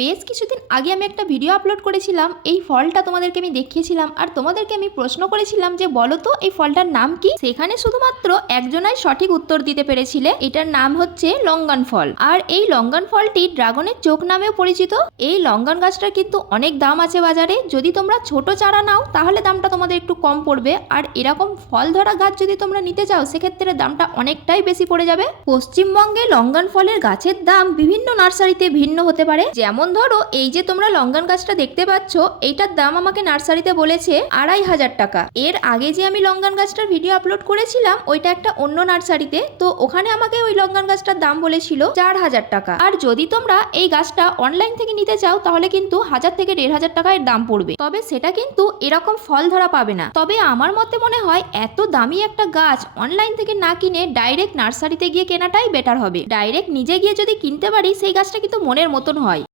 বেশ কিছুদিন আগে আমি একটা ভিডিও আপলোড করেছিলাম। এই ফলটা তোমাদেরকে আমি দেখিয়েছিলাম আর তোমাদেরকে আমি প্রশ্ন করেছিলাম যে বলো তো এই ফলটার নাম কি। সেখানে শুধুমাত্র একজনাই সঠিক উত্তর দিতে পেরেছিলে। এটার নাম হচ্ছে লঙ্গন ফল। আর এই লঙ্গন ফলটি ড্রাগনের চোখ নামেও পরিচিত। এই লঙ্গন গাছটার কিন্তু অনেক দাম আছে বাজারে। যদি তোমরা ছোট চারা নাও তাহলে দামটা তোমাদের একটু কম পড়বে, আর এরকম ফল ধরা গাছ যদি তোমরা নিতে চাও সেক্ষেত্রে দামটা অনেকটাই বেশি পড়ে যাবে। পশ্চিমবঙ্গে লঙ্গন ফলের গাছের দাম বিভিন্ন নার্সারিতে ভিন্ন হতে পারে। যেমন ধরো এই যে তোমরা লঙ্গন গাছটা দেখতে পাচ্ছ, এইটার দাম আমাকে নার্সারিতে বলেছে 2,500 টাকা। এর আগে যে আমি লঙ্গন গাছটার ভিডিও আপলোড করেছিলাম ওইটা একটা অন্য নার্সারিতে, তো ওখানে আমাকে ওই লঙ্গন গাছটার দাম বলেছিল 4,000 টাকা। আর যদি তোমরা এই গাছটা অনলাইন থেকে নিতে চাও তাহলে কিন্তু 1000 থেকে 1,500 টাকা এর দাম পড়বে। তবে সেটা কিন্তু এরকম ফল ধরা পাবে না। তবে আমার মতে মনে হয় এত দামি একটা গাছ অনলাইন থেকে না কিনে ডাইরেক্ট নার্সারিতে গিয়ে কেনাটাই বেটার হবে। ডাইরেক্ট নিজে গিয়ে যদি কিনতে পারি সেই গাছটা কিন্তু মনের মতন হয়।